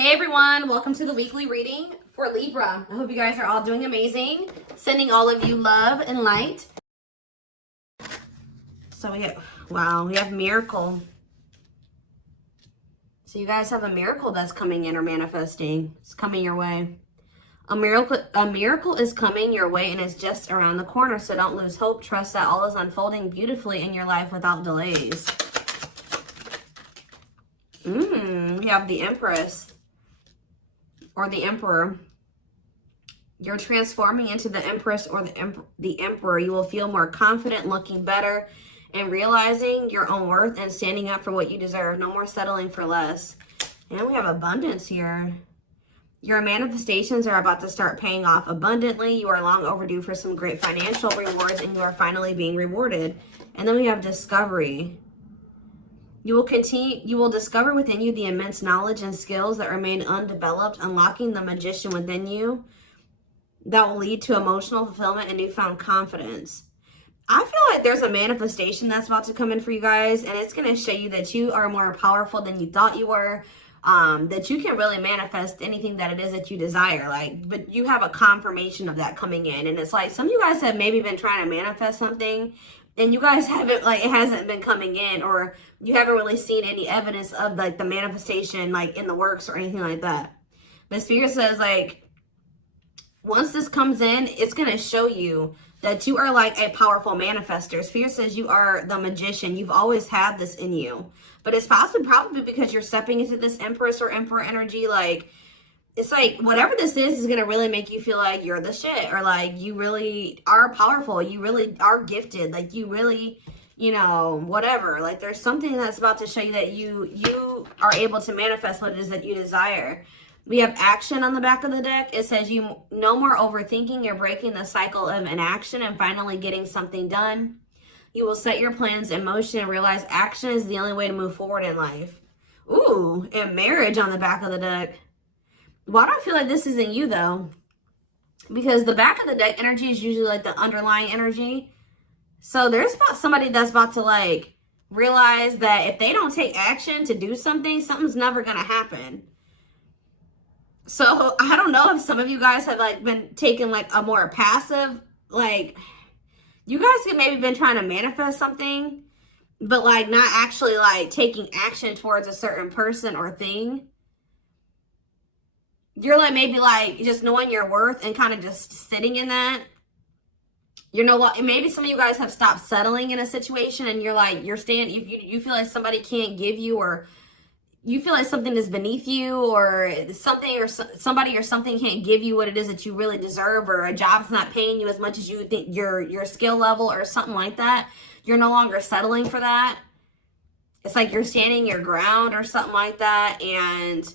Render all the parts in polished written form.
Hey everyone, welcome to the weekly reading for Libra. I hope you guys are all doing amazing. Sending all of you love and light. So we have miracle. So you guys have a miracle that's coming in or manifesting. It's coming your way. A miracle is coming your way and it's just around the corner. So don't lose hope. Trust that all is unfolding beautifully in your life without delays. We have the Empress. Or the Emperor. You're transforming into the Empress or the Emperor. You will feel more confident, looking better, and realizing your own worth and standing up for what you deserve. No more settling for less. And we have abundance here. Your manifestations are about to start paying off abundantly. You are long overdue for some great financial rewards, and you are finally being rewarded. And then we have discovery. You will discover within you the immense knowledge and skills that remain undeveloped, unlocking the magician within you that will lead to emotional fulfillment and newfound confidence. I feel like there's a manifestation that's about to come in for you guys, and it's going to show you that you are more powerful than you thought you were, that you can really manifest anything that it is that you desire. But you have a confirmation of that coming in, and it's like some of you guys have maybe been trying to manifest something, and you guys haven't, it hasn't been coming in, or you haven't really seen any evidence of the manifestation in the works or anything like that. But Spirit says once this comes in, it's going to show you that you are a powerful manifester. Spirit says you are the magician. You've always had this in you. But it's probably because you're stepping into this Empress or Emperor energy. It's whatever this is going to really make you feel like you're the shit. Or you really are powerful. You really are gifted. You really, whatever. There's something that's about to show you that you are able to manifest what it is that you desire. We have action on the back of the deck. It says you no more overthinking. You're breaking the cycle of inaction and finally getting something done. You will set your plans in motion and realize action is the only way to move forward in life. Ooh, and marriage on the back of the deck. Why do I feel like this isn't you though? Because the back of the deck energy is usually the underlying energy. So there's somebody that's about to realize that if they don't take action to do something, something's never going to happen. So I don't know if some of you guys have been taking a more passive, you guys have maybe been trying to manifest something, but not actually taking action towards a certain person or thing. You're maybe just knowing your worth and kind of just sitting in that. You know what? Maybe some of you guys have stopped settling in a situation and you're you feel like somebody can't give you, or you feel like something is beneath you, or something or somebody or something can't give you what it is that you really deserve, or a job's not paying you as much as you think your skill level or something like that. You're no longer settling for that. It's you're standing your ground or something like that. And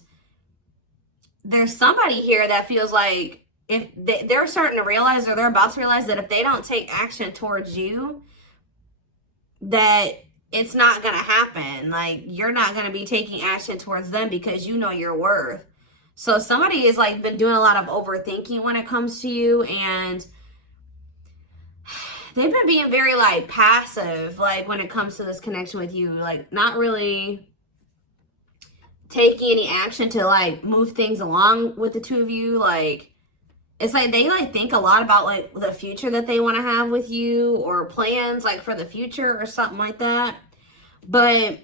there's somebody here that feels like if they're starting to realize, or they're about to realize, that if they don't take action towards you, that it's not going to happen. You're not going to be taking action towards them because you know your worth. So somebody has been doing a lot of overthinking when it comes to you, and they've been being very passive when it comes to this connection with you, not really taking any action to move things along with the two of you. It's they think a lot about the future that they want to have with you, or plans for the future or something like that. But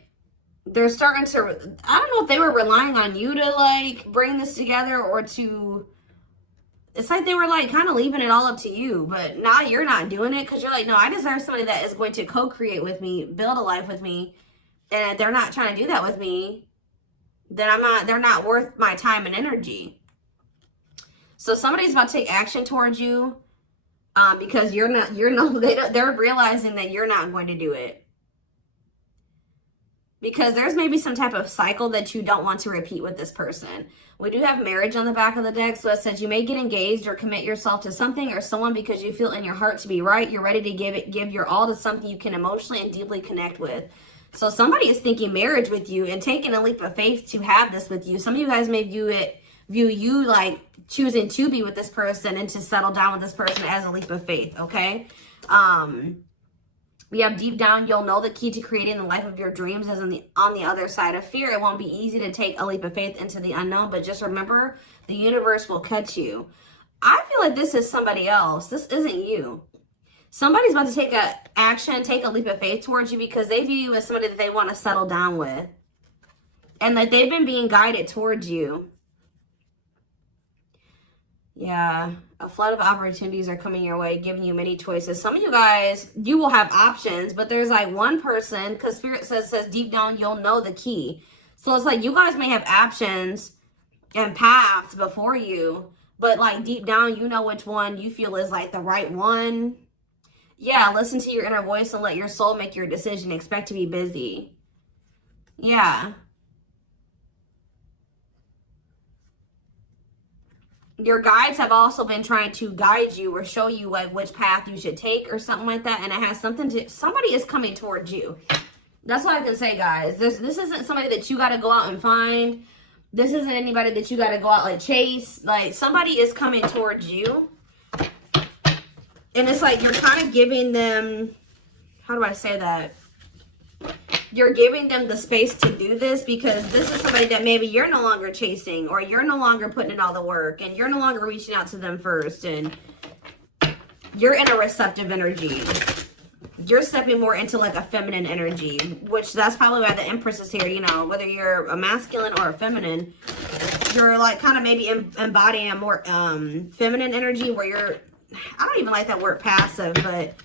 they're starting to, I don't know if they were relying on you to bring this together, or to, it's they were kind of leaving it all up to you. But now you're not doing it because you're no, I deserve somebody that is going to co-create with me, build a life with me. And if they're not trying to do that with me, then they're not worth my time and energy. So somebody's about to take action towards you because they're realizing that you're not going to do it. Because there's maybe some type of cycle that you don't want to repeat with this person. We do have marriage on the back of the deck. So it says you may get engaged or commit yourself to something or someone because you feel in your heart to be right. You're ready to give your all to something you can emotionally and deeply connect with. So somebody is thinking marriage with you and taking a leap of faith to have this with you. Some of you guys may view you choosing to be with this person and to settle down with this person as a leap of faith, okay? We have deep down, you'll know the key to creating the life of your dreams is on the other side of fear. It won't be easy to take a leap of faith into the unknown, but just remember, the universe will catch you. I feel like this is somebody else. This isn't you. Somebody's about to take a action, take a leap of faith towards you because they view you as somebody that they want to settle down with. And that they've been being guided towards you. Yeah, a flood of opportunities are coming your way, giving you many choices. Some of you guys, you will have options, but there's like one person, because Spirit says deep down, you'll know the key. So it's like you guys may have options and paths before you, but like deep down, you know which one you feel is like the right one. Yeah, listen to your inner voice and let your soul make your decision. Expect to be busy. Yeah. Your guides have also been trying to guide you or show you like which path you should take or something like that. And it has something to, somebody is coming towards you. That's all I can say, guys. This isn't somebody that you got to go out and find. This isn't anybody that you got to go out like chase. Like somebody is coming towards you. And it's like you're kind of giving them, how do I say that? You're giving them the space to do this because this is somebody that maybe you're no longer chasing or you're no longer putting in all the work and you're no longer reaching out to them first and you're in a receptive energy. You're stepping more into like a feminine energy, which that's probably why the Empress is here. You know, whether you're a masculine or a feminine, you're like kind of maybe embodying a more feminine energy where you're, I don't even like that word passive, but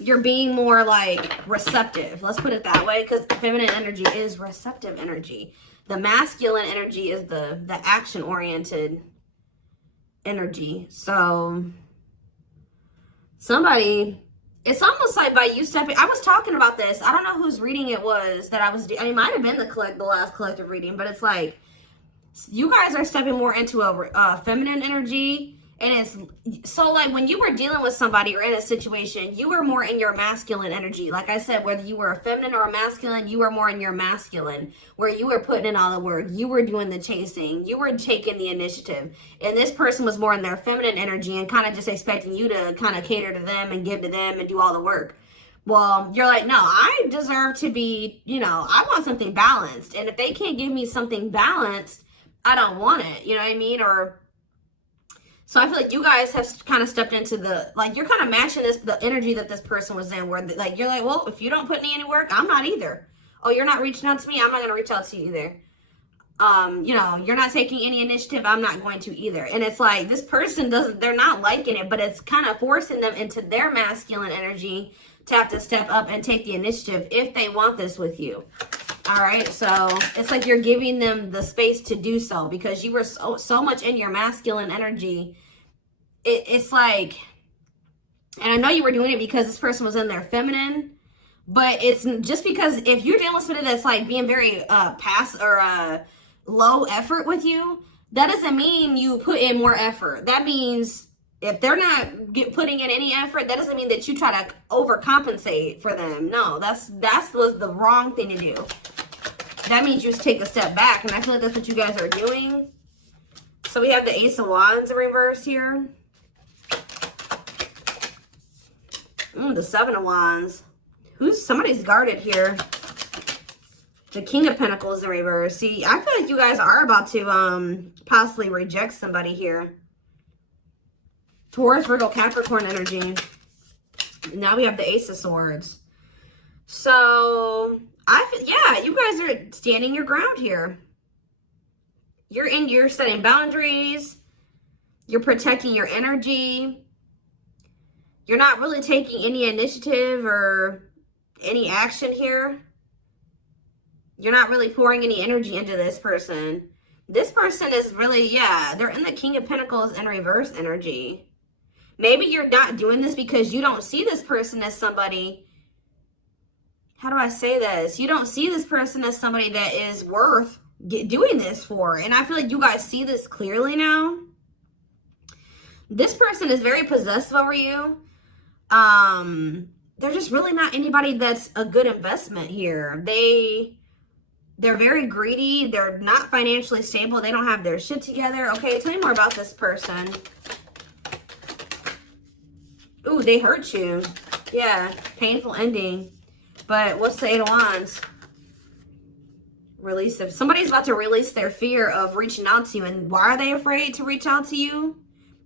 you're being more like receptive. Let's put it that way, because feminine energy is receptive energy. The masculine energy is the action-oriented energy. So somebody, it's almost like by you stepping, I was talking about this. I don't know whose reading it was that I was doing. It might have been the last collective reading, but it's like you guys are stepping more into a feminine energy. And it's so like when you were dealing with somebody or in a situation, you were more in your masculine energy. Like I said, whether you were a feminine or a masculine, you were more in your masculine, where you were putting in all the work. You were doing the chasing. You were taking the initiative. And this person was more in their feminine energy and kind of just expecting you to kind of cater to them and give to them and do all the work. Well, you're like, no, I deserve to be, you know, I want something balanced. And if they can't give me something balanced, I don't want it. You know what I mean? Or so I feel like you guys have kind of stepped into the, like, you're kind of matching the energy that this person was in, where, like, you're like, well, if you don't put in any work, I'm not either. Oh, you're not reaching out to me? I'm not going to reach out to you either. You know, you're not taking any initiative, I'm not going to either. And it's like, this person they're not liking it, but it's kind of forcing them into their masculine energy to have to step up and take the initiative if they want this with you. All right, so it's like you're giving them the space to do so because you were so much in your masculine energy. It's like, and I know you were doing it because this person was in their feminine, but it's just because if you're dealing with somebody that's like being very low effort with you, that doesn't mean you put in more effort. That means if they're not putting in any effort, that doesn't mean that you try to overcompensate for them. No, that was the wrong thing to do. That means you just take a step back, and I feel like that's what you guys are doing. So we have the Ace of Wands in reverse here. The Seven of Wands. Somebody's guarded here. The King of Pentacles in reverse. See, I feel like you guys are about to possibly reject somebody here. Taurus, Virgo, Capricorn energy. Now we have the Ace of Swords. So, yeah, you guys are standing your ground here. You're setting boundaries. You're protecting your energy. You're not really taking any initiative or any action here. You're not really pouring any energy into this person. This person is really, yeah, they're in the King of Pentacles in reverse energy. Maybe you're not doing this because you don't see this person as somebody, how do I say this? You don't see this person as somebody that is worth doing this for. And I feel like you guys see this clearly now. This person is very possessive over you. They're just really not anybody that's a good investment here. They're very greedy. They're not financially stable. They don't have their shit together. Okay, tell me more about this person. Ooh, they hurt you. Yeah, painful ending. But what's the Eight of Wands? Release of, somebody's about to release their fear of reaching out to you. And why are they afraid to reach out to you?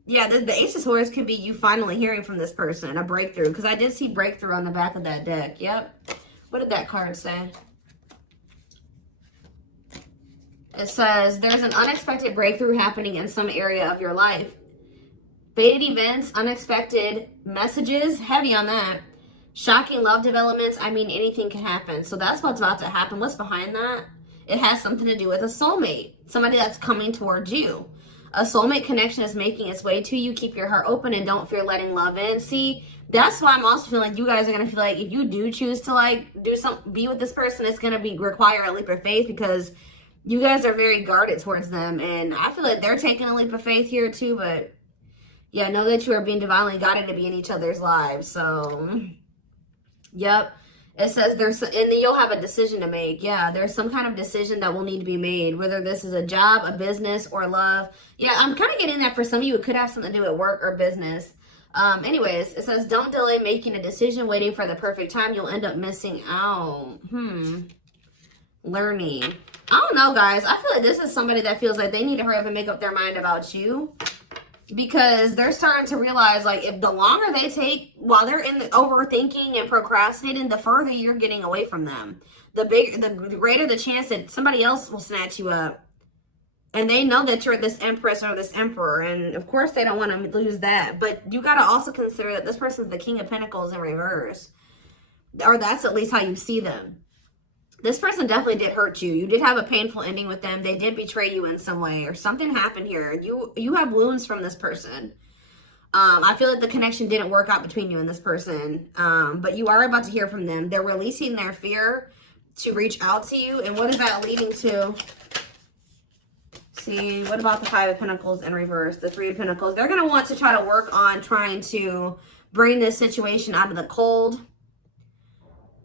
Yeah, the Ace of Swords could be you finally hearing from this person, a breakthrough. Because I did see breakthrough on the back of that deck. Yep. What did that card say? It says, there's an unexpected breakthrough happening in some area of your life. Fated events, unexpected messages, heavy on that. Shocking love developments, I mean, anything can happen. So that's what's about to happen. What's behind that? It has something to do with a soulmate. Somebody that's coming towards you. A soulmate connection is making its way to you. Keep your heart open and don't fear letting love in. See, that's why I'm also feeling like you guys are going to feel like if you do choose to like be with this person, it's going to require a leap of faith because you guys are very guarded towards them. And I feel like they're taking a leap of faith here too. But yeah, know that you are being divinely guided to be in each other's lives. So, yep. It says there's, and then you'll have a decision to make. Yeah, there's some kind of decision that will need to be made, whether this is a job, a business, or love. Yeah, I'm kind of getting that for some of you. It could have something to do with work or business. Anyways, it says don't delay making a decision, waiting for the perfect time. You'll end up missing out. Learning. I don't know, guys. I feel like this is somebody that feels like they need to hurry up and make up their mind about you. Because they're starting to realize, like, if the longer they take while they're in the overthinking and procrastinating, the further you're getting away from them. The greater the chance that somebody else will snatch you up. And they know that you're this empress or this emperor. And, of course, they don't want to lose that. But you got to also consider that this person's the King of Pentacles in reverse. Or that's at least how you see them. This person definitely did hurt you. You did have a painful ending with them. They did betray you in some way or something happened here. You have wounds from this person. I feel like the connection didn't work out between you and this person. But you are about to hear from them. They're releasing their fear to reach out to you. And what is that leading to? See, what about the Five of Pentacles in reverse? The Three of Pentacles. They're going to want to try to work on trying to bring this situation out of the cold.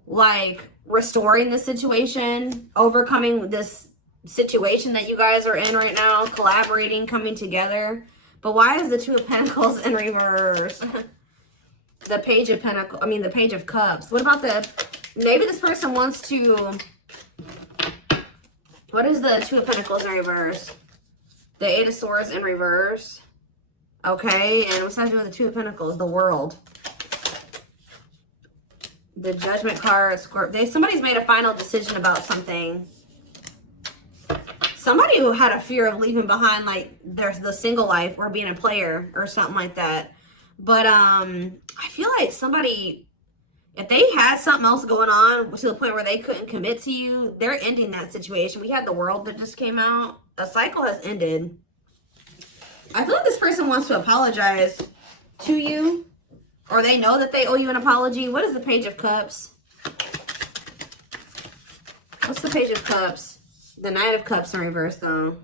Like restoring the situation, overcoming this situation that you guys are in right now, collaborating, coming together. But why is the Two of Pentacles in reverse? The Page of Pentacles, I mean the Page of Cups. What about maybe this person wants to, what is the Two of Pentacles in reverse? The Eight of Swords in reverse. Okay, and what's that doing with the Two of Pentacles? The World. The Judgment card, Scorpio. Somebody's made a final decision about something. Somebody who had a fear of leaving behind, like, there's the single life or being a player or something like that. But I feel like somebody, if they had something else going on to the point where they couldn't commit to you, they're ending that situation. We had the World that just came out. A cycle has ended. I feel like this person wants to apologize to you. Or they know that they owe you an apology. What is the Page of Cups? What's the Page of Cups? The Knight of Cups in reverse, though.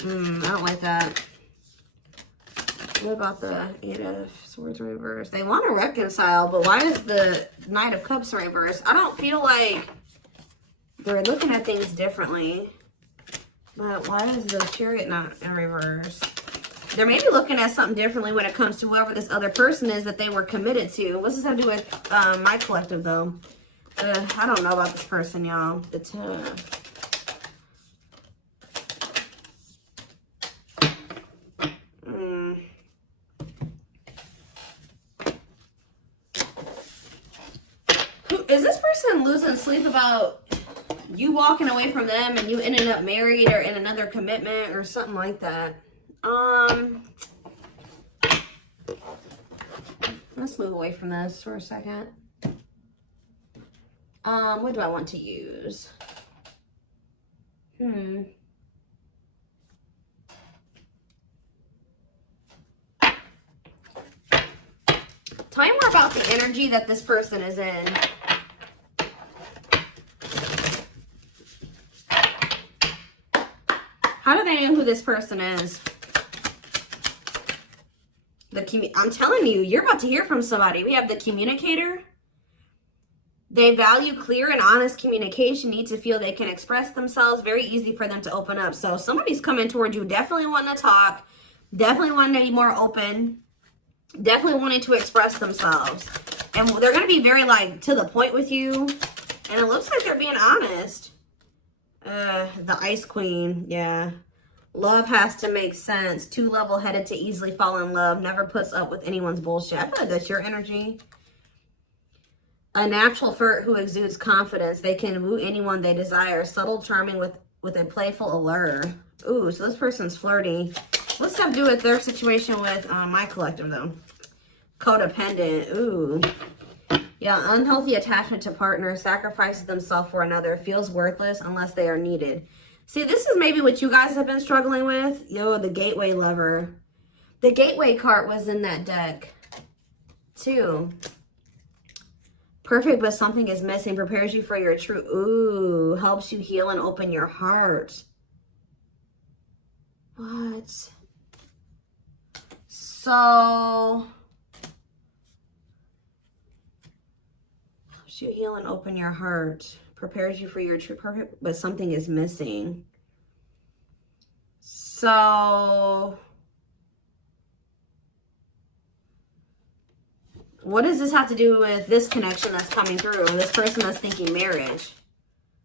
I don't like that. What about the Eight of Swords in reverse? They want to reconcile, but why is the Knight of Cups in reverse? I don't feel like they're looking at things differently. But why is the Chariot not in reverse? They're maybe looking at something differently when it comes to whoever this other person is that they were committed to. What's this have to do with my collective, though? I don't know about this person, y'all. Is this person losing sleep about you walking away from them and you ending up married or in another commitment or something like that? Let's move away from this for a second. What do I want to use? Tell me more about the energy that this person is in. How do they know who this person is? I'm telling you, you're about to hear from somebody. We have the Communicator. They value clear and honest communication, need to feel they can express themselves. Very easy for them to open up. So somebody's coming towards you, definitely wanting to talk, definitely wanting to be more open. Definitely wanting to express themselves. And they're going to be very, like, to the point with you. And it looks like they're being honest. The Ice Queen, yeah. Love has to make sense. Too level-headed to easily fall in love. Never puts up with anyone's bullshit. I feel like that's your energy. A natural flirt who exudes confidence. They can woo anyone they desire. Subtle, charming with a playful allure. Ooh, so this person's flirty. What's that do with their situation with my collective, though? Codependent. Ooh. Yeah, unhealthy attachment to partner. Sacrifices themselves for another. Feels worthless unless they are needed. See, this is maybe what you guys have been struggling with. Yo, the gateway lover. The gateway card was in that deck, too. Perfect, but something is missing. Prepares you for your true... Ooh, helps you heal and open your heart. What? So... helps you heal and open your heart. Prepares you for your true perfect, but something is missing. So... what does this have to do with this connection that's coming through? This person that's thinking marriage.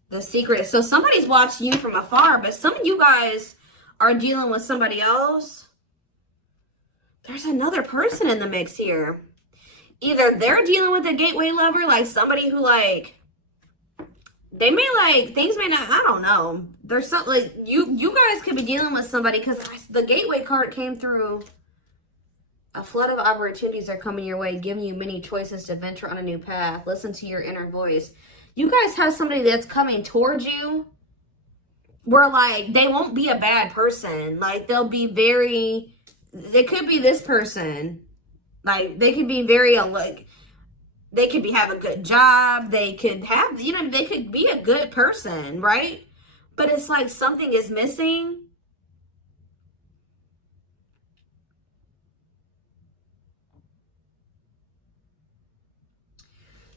The secret. So somebody's watching you from afar, but some of you guys are dealing with somebody else. There's another person in the mix here. Either they're dealing with a gateway lover, like somebody who, like, they may, like, things may not, I don't know. There's something, like, you guys could be dealing with somebody, because the gateway card came through. A flood of opportunities are coming your way, giving you many choices to venture on a new path. Listen to your inner voice. You guys have somebody that's coming towards you where, like, they won't be a bad person. Like, they'll be very, they could be this person. Like, they could be very, like, they could have a good job. They could have, you know, they could be a good person, right? But it's like something is missing.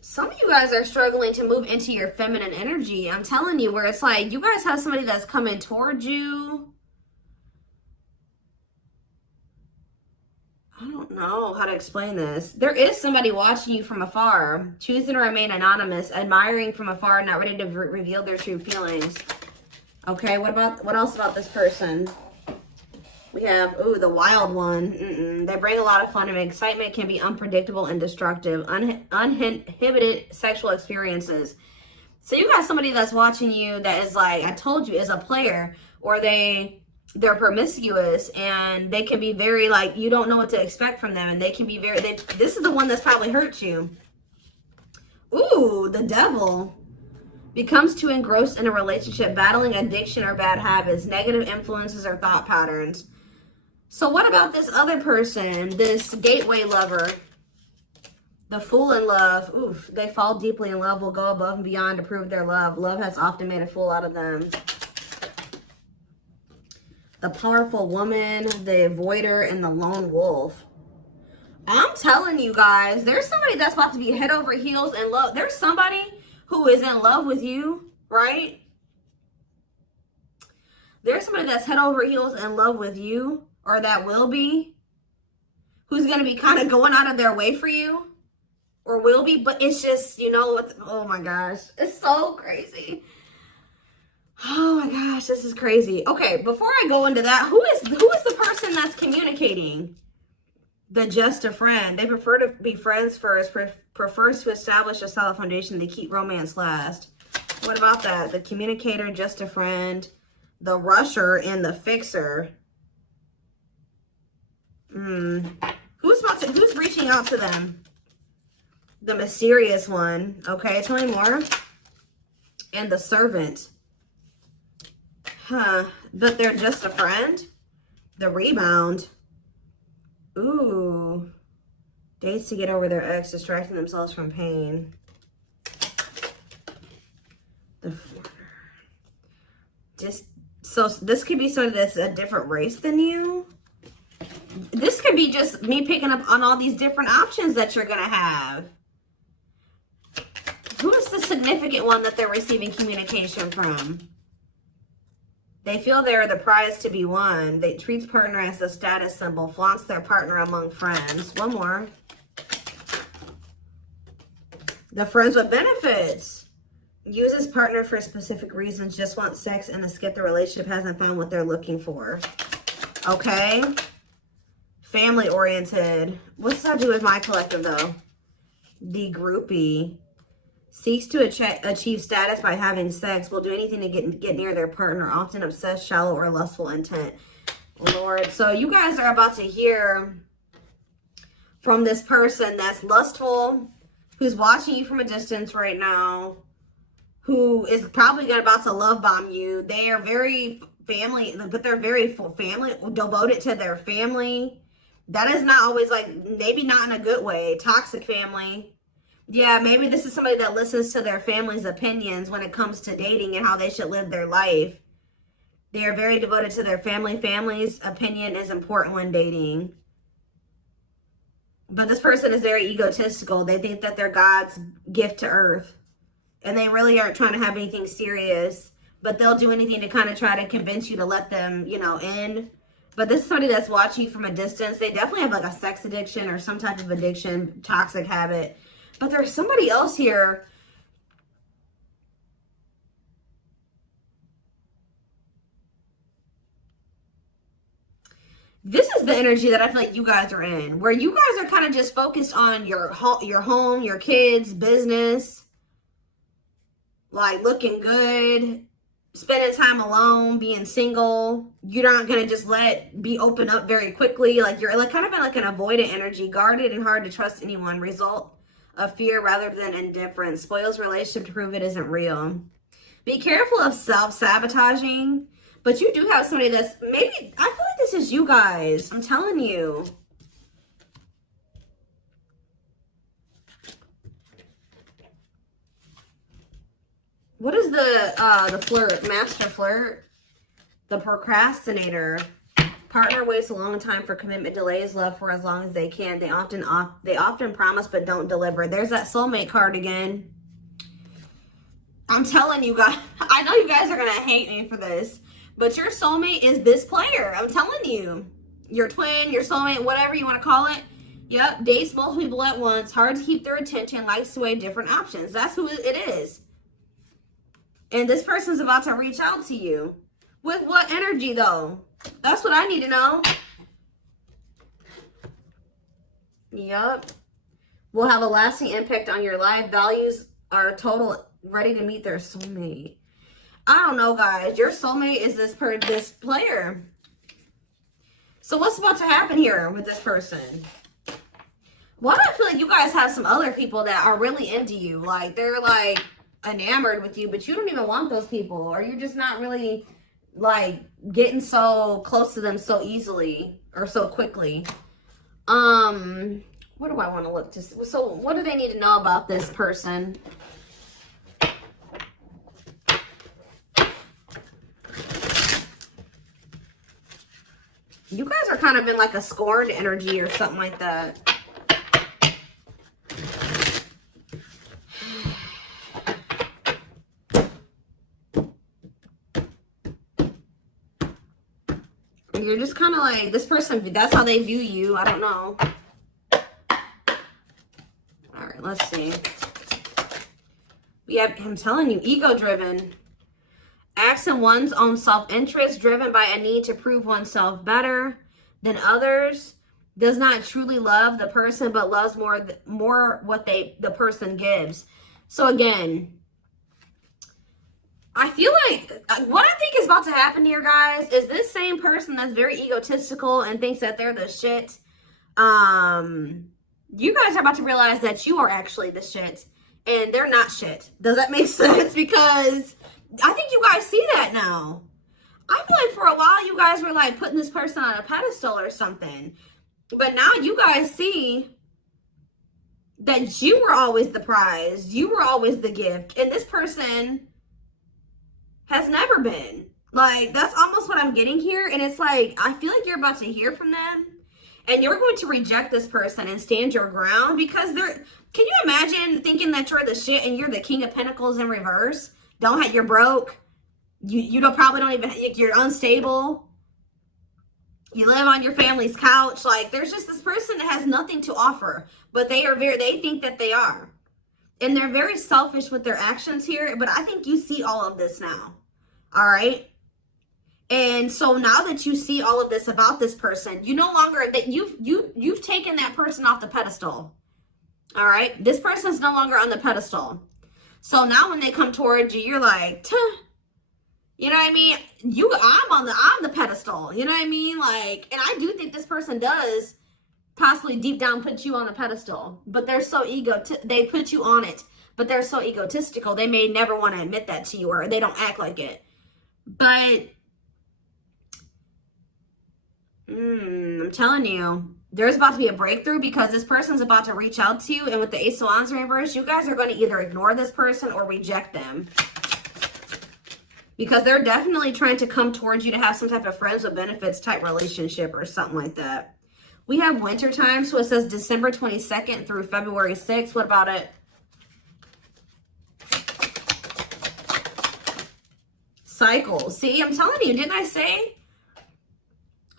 Some of you guys are struggling to move into your feminine energy. I'm telling you, where it's like you guys have somebody that's coming towards you. I don't know how to explain this. There is somebody watching you from afar, choosing to remain anonymous, admiring from afar, not ready to reveal their true feelings. Okay, what else about this person? We have, ooh, the wild one. They bring a lot of fun and excitement, can be unpredictable and destructive. Uninhibited sexual experiences. So you got somebody that's watching you that is like, I told you, is a player, or they're promiscuous, and they can be very, like, you don't know what to expect from them, and they can be very, this is the one that's probably hurt you. Ooh, the devil. Becomes too engrossed in a relationship, battling addiction or bad habits, negative influences or thought patterns. So what about this other person, this gateway lover? The fool in love. Oof, they fall deeply in love, will go above and beyond to prove their love. Love has often made a fool out of them. The powerful woman, the avoider, and the lone wolf. I'm telling you guys, there's somebody that's about to be head over heels in love. There's somebody who is in love with you, right? There's somebody that's head over heels in love with you, or that will be, who's going to be kind of going out of their way for you, or will be, but it's just, you know, oh my gosh, it's so crazy. Oh my gosh, this is crazy. Okay, before I go into that, who is the person that's communicating? The just a friend. They prefer to be friends first, prefers to establish a solid foundation. They keep romance last. What about that? The communicator, just a friend, the rusher, and the fixer. Who's reaching out to them? The mysterious one. Okay, tell me more. And the servant. Huh. But they're just a friend? The rebound. Ooh. Dates to get over their ex, distracting themselves from pain. The so this could be somebody that's a different race than you. This could be just me picking up on all these different options that you're going to have. Who is the significant one that they're receiving communication from? They feel they're the prize to be won. They treats partner as a status symbol, flaunts their partner among friends. One more. The friends with benefits. Uses partner for specific reasons, just want sex and to skip the relationship, hasn't found what they're looking for. Okay. Family oriented. What's that do with my collective though? The groupie. Seeks to achieve status by having sex. Will do anything to get near their partner. Often obsessed, shallow, or lustful intent. Lord. So you guys are about to hear from this person that's lustful, who's watching you from a distance right now, who is probably about to love bomb you. They are very family, but they're very family, devoted to their family. That is not always like, maybe not in a good way. Toxic family. Yeah, maybe this is somebody that listens to their family's opinions when it comes to dating and how they should live their life. They are very devoted to their family. Family's opinion is important when dating. But this person is very egotistical. They think that they're God's gift to earth. And they really aren't trying to have anything serious. But they'll do anything to kind of try to convince you to let them, you know, in. But this is somebody that's watching you from a distance. They definitely have like a sex addiction or some type of addiction, toxic habit. But there's somebody else here. This is the energy that I feel like you guys are in, where you guys are kind of just focused on your home, your kids, business, like looking good, spending time alone, being single. You're not going to just be open up very quickly. Like you're like kind of in like an avoidant energy, guarded and hard to trust anyone. Result of fear rather than indifference. Spoils relationship to prove it isn't real. Be careful of self-sabotaging. But you do have somebody that's maybe, I feel like this is you guys. I'm telling you. What is the flirt? Master flirt? The procrastinator. Partner waits a long time for commitment, delays love for as long as they can. They often promise but don't deliver. There's that soulmate card again. I'm telling you guys, I know you guys are going to hate me for this, but your soulmate is this player. I'm telling you. Your twin, your soulmate, whatever you want to call it. Yep, dates multiple people at once. Hard to keep their attention. Likes to weigh different options. That's who it is. And this person's about to reach out to you. With what energy, though? That's what I need to know. Yep. Will have a lasting impact on your life. Values are total, ready to meet their soulmate. I don't know, guys. Your soulmate is this player. So what's about to happen here with this person? Why do I feel like you guys have some other people that are really into you? Like, they're, like, enamored with you, but you don't even want those people. Or you're just not really, like, getting so close to them so easily or so quickly. What do I want to look to? So what do they need to know about this person? You guys are kind of in like a scorned energy or something like that. You're just kind of like, this person, that's how they view you. I don't know. All right, let's see. I'm telling you, ego-driven. Acts in one's own self-interest, driven by a need to prove oneself better than others. Does not truly love the person, but loves more what the person gives. So again, I feel like what I think is about to happen here, guys, is this same person that's very egotistical and thinks that they're the shit. You guys are about to realize that you are actually the shit and they're not shit. Does that make sense? Because I think you guys see that now. I feel like for a while you guys were like putting this person on a pedestal or something. But now you guys see that you were always the prize. You were always the gift. And this person has never been. Like, that's almost what I'm getting here. And it's like, I feel like you're about to hear from them. And you're going to reject this person and stand your ground. Because they're, can you imagine thinking that you're the shit and you're the King of Pentacles in reverse? You're broke. You don't probably don't even, you're unstable. You live on your family's couch. Like, there's just this person that has nothing to offer, but they think that they are. And they're very selfish with their actions here, but I think you see all of this now. All right? And so now that you see all of this about this person, you no longer, that you've taken that person off the pedestal. All right? This person's no longer on the pedestal. So now when they come towards you, you're like, tuh. You know what I mean? I'm the pedestal. You know what I mean? Like, and I do think this person does possibly deep down put you on a pedestal, but they're so they put you on it, but they're so egotistical. They may never want to admit that to you, or they don't act like it. But I'm telling you, there's about to be a breakthrough because this person's about to reach out to you. And with the Ace of Wands reverse, you guys are going to either ignore this person or reject them. Because they're definitely trying to come towards you to have some type of friends with benefits type relationship or something like that. We have winter time, so it says December 22nd through February 6th. What about it? Cycles. See, I'm telling you, didn't I say?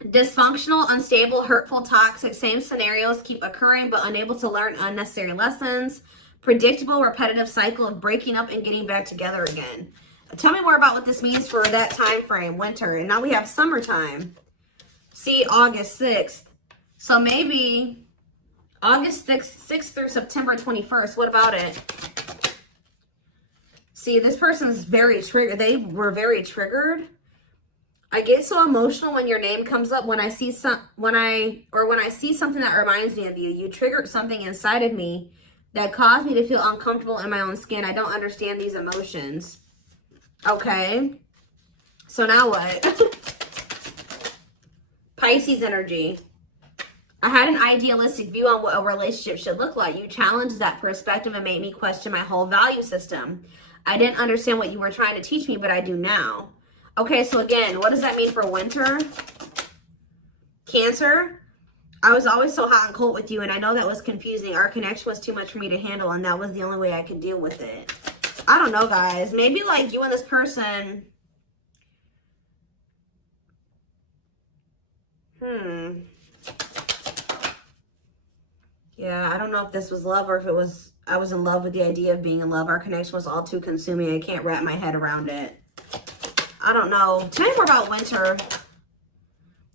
Dysfunctional, unstable, hurtful, toxic, same scenarios keep occurring but unable to learn unnecessary lessons. Predictable, repetitive cycle of breaking up and getting back together again. Tell me more about what this means for that time frame, winter. And now we have summertime. See, August 6th. So maybe August 6th through September 21st. What about it? See, this person's very triggered. They were very triggered. I get so emotional when your name comes up. When I see something that reminds me of you. You triggered something inside of me that caused me to feel uncomfortable in my own skin. I don't understand these emotions. Okay, so now what? Pisces energy. I had an idealistic view on what a relationship should look like. You challenged that perspective and made me question my whole value system. I didn't understand what you were trying to teach me, but I do now. Okay, so again, what does that mean for winter? Cancer. I was always so hot and cold with you, and I know that was confusing. Our connection was too much for me to handle, and that was the only way I could deal with it. I don't know, guys. Maybe like you and this person. Yeah, I don't know if this was love or if it was, I was in love with the idea of being in love. Our connection was all too consuming. I can't wrap my head around it. I don't know. Tell me more about winter.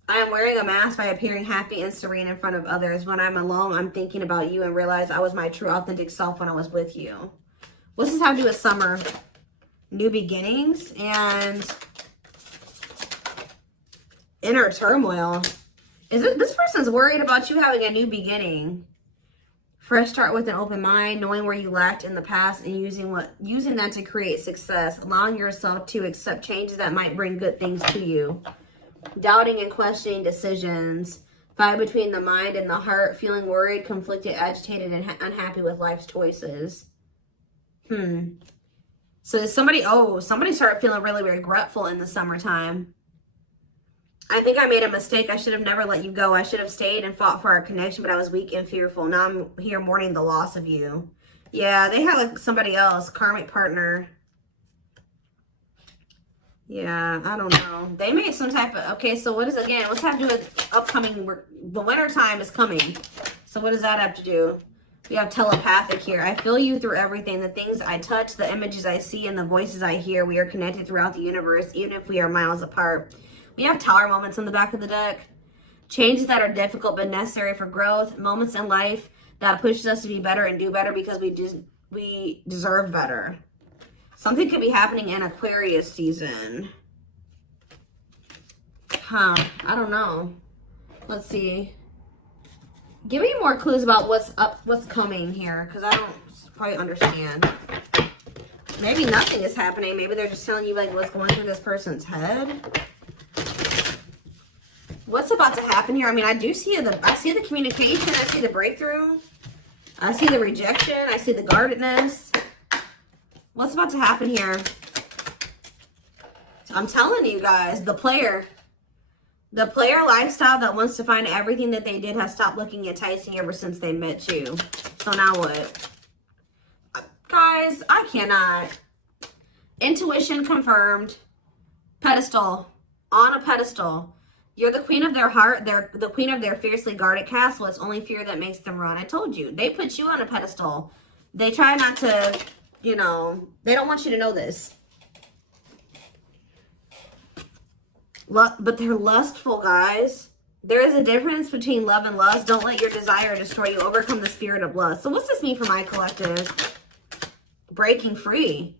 I am wearing a mask by appearing happy and serene in front of others. When I'm alone, I'm thinking about you and realize I was my true authentic self when I was with you. What's this have to do with summer? New beginnings and inner turmoil. Is it this person's worried about you having a new beginning? Fresh start with an open mind, knowing where you lacked in the past and using that to create success. Allowing yourself to accept changes that might bring good things to you. Doubting and questioning decisions. Fight between the mind and the heart. Feeling worried, conflicted, agitated, and unhappy with life's choices. So somebody started feeling really regretful in the summertime. I think I made a mistake. I should have never let you go. I should have stayed and fought for our connection, but I was weak and fearful. Now I'm here mourning the loss of you. Yeah, they had like somebody else, karmic partner. Yeah, I don't know. They made some type of, okay, so what is, again, what's have to do with upcoming, the winter time is coming. So what does that have to do? We have telepathic here. I feel you through everything. The things I touch, the images I see, and the voices I hear. We are connected throughout the universe, even if we are miles apart. We have tower moments on the back of the deck. Changes that are difficult but necessary for growth. Moments in life that pushes us to be better and do better because we deserve better. Something could be happening in Aquarius season. I don't know. Let's see. Give me more clues about what's coming here, because I don't quite understand. Maybe nothing is happening. Maybe they're just telling you like what's going through this person's head. What's about to happen here? I mean, I see the communication. I see the breakthrough. I see the rejection. I see the guardedness. What's about to happen here? I'm telling you guys, the player lifestyle that wants to find everything that they did has stopped looking enticing ever since they met you. So now what? Guys, I cannot. Intuition confirmed. Pedestal. On a pedestal. You're the queen of their heart. They're the queen of their fiercely guarded castle. It's only fear that makes them run. I told you. They put you on a pedestal. They try not to, you know, they don't want you to know this. But they're lustful, guys. There is a difference between love and lust. Don't let your desire destroy you. Overcome the spirit of lust. So what's this mean for my collective? Breaking free.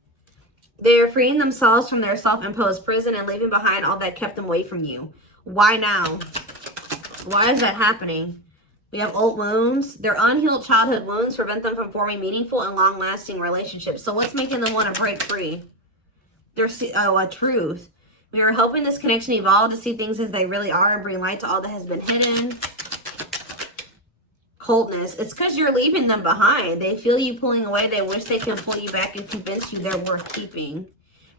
They are freeing themselves from their self-imposed prison and leaving behind all that kept them away from you. Why now? Why is that happening? We have old wounds. Their unhealed childhood wounds prevent them from forming meaningful and long-lasting relationships. So what's making them want to break free? A truth. We are helping this connection evolve to see things as they really are and bring light to all that has been hidden. Coldness. It's because you're leaving them behind. They feel you pulling away. They wish they can pull you back and convince you they're worth keeping.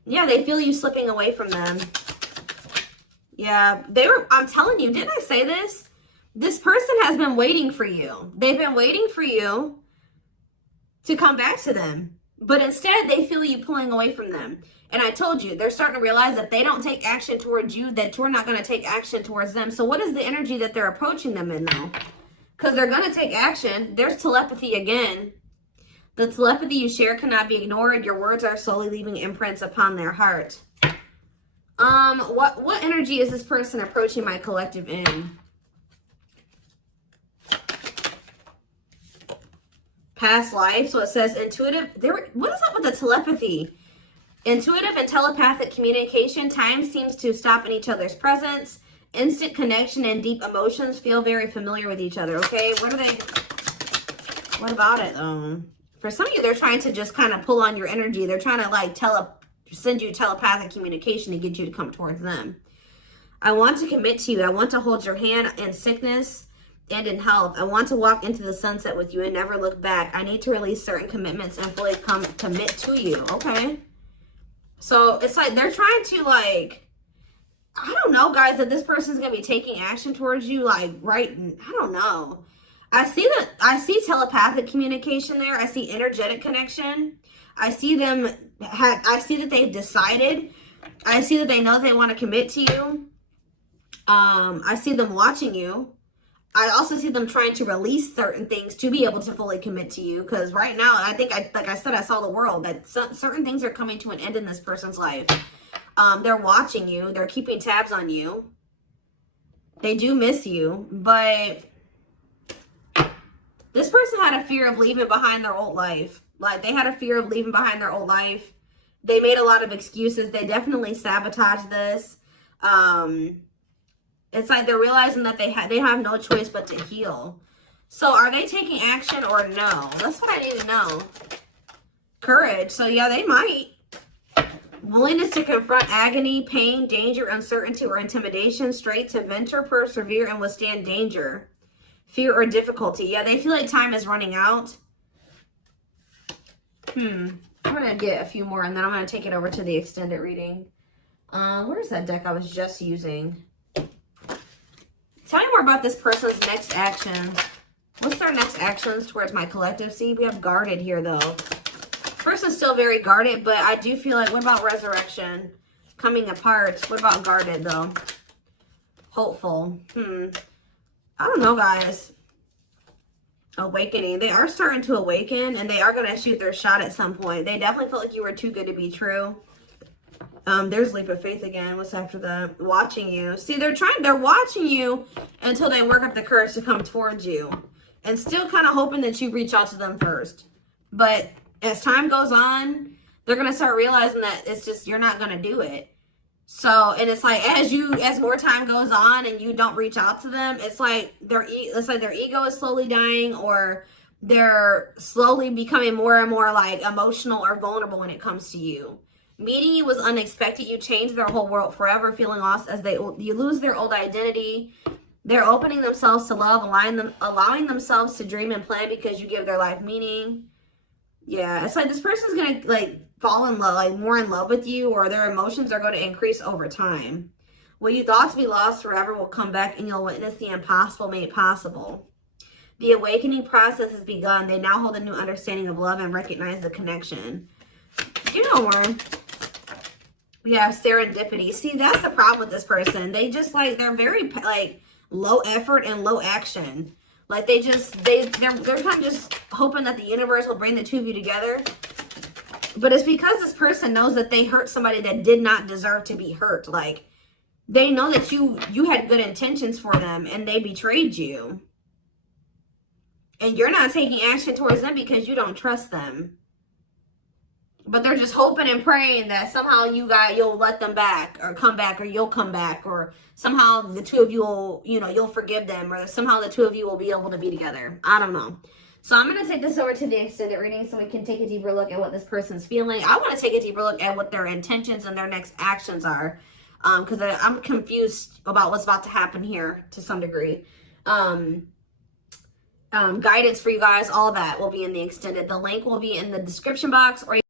Yeah, they feel you slipping away from them. Yeah, I'm telling you, didn't I say this? This person has been waiting for you. They've been waiting for you to come back to them. But instead, they feel you pulling away from them. And I told you, they're starting to realize that they don't take action towards you, that you're not going to take action towards them. So what is the energy that they're approaching them in, though? Because they're going to take action. There's telepathy again. The telepathy you share cannot be ignored. Your words are slowly leaving imprints upon their heart. What energy is this person approaching my collective in? Past life. So it says intuitive. What is up with the telepathy? Intuitive and telepathic communication. Time seems to stop in each other's presence. Instant connection and deep emotions. Feel very familiar with each other. Okay, what about it? For some of you, they're trying to just kind of pull on your energy. They're trying to like send you telepathic communication to get you to come towards them. I want to commit to you. I want to hold your hand in sickness and in health. I want to walk into the sunset with you and never look back. I need to release certain commitments and fully commit to you. Okay. So it's like they're trying to like, I don't know, guys, that this person's going to be taking action towards you. Like, right. I don't know. I see telepathic communication there. I see energetic connection. I see them. I see that they've decided. I see that they know they want to commit to you. I see them watching you. I also see them trying to release certain things to be able to fully commit to you. Because right now, I think, like I said, I saw the world. That certain things are coming to an end in this person's life. They're watching you. They're keeping tabs on you. They do miss you. But this person had a fear of leaving behind their old life. Like, they had a fear of leaving behind their old life. They made a lot of excuses. They definitely sabotaged this. It's like they're realizing that they have no choice but to heal. So are they taking action or no? That's what I need to know. Courage. So yeah, they might. Willingness to confront agony, pain, danger, uncertainty, or intimidation. Straight to venture, persevere, and withstand danger. Fear or difficulty. Yeah, they feel like time is running out. I'm going to get a few more and then I'm going to take it over to the extended reading. Where's that deck I was just using? Tell me more about this person's next actions. What's their next actions towards my collective? See, we have guarded here, though. Person's still very guarded, but I do feel like, what about resurrection? Coming apart. What about guarded, though? Hopeful. I don't know, guys. Awakening. They are starting to awaken, and they are going to shoot their shot at some point. They definitely felt like you were too good to be true. There's leap of faith again. What's after that? Watching you. See, they're watching you until they work up the courage to come towards you. And still kind of hoping that you reach out to them first. But as time goes on, they're going to start realizing that it's just, you're not going to do it. So, and it's like, as more time goes on and you don't reach out to them, it's like their ego is slowly dying, or they're slowly becoming more and more like emotional or vulnerable when it comes to you. Meeting you was unexpected. You changed their whole world forever, feeling lost as you lose their old identity. They're opening themselves to love, allowing themselves to dream and plan because you give their life meaning. Yeah, it's like this person's going to like fall in love, like more in love with you, or their emotions are going to increase over time. What you thought to be lost forever will come back and you'll witness the impossible made possible. The awakening process has begun. They now hold a new understanding of love and recognize the connection. You know more. We have serendipity. See, that's the problem with this person. They just like, they're very like low effort and low action. Like they're kind of just hoping that the universe will bring the two of you together. But it's because this person knows that they hurt somebody that did not deserve to be hurt. Like they know that you had good intentions for them and they betrayed you. And you're not taking action towards them because you don't trust them. But they're just hoping and praying that somehow you'll let them back or come back, or you'll come back, or somehow the two of you will, you'll forgive them, or somehow the two of you will be able to be together. I don't know. So I'm going to take this over to the extended reading so we can take a deeper look at what this person's feeling. I want to take a deeper look at what their intentions and their next actions are, because I'm confused about what's about to happen here to some degree. Guidance for you guys, all that will be in the extended. The link will be in the description box, or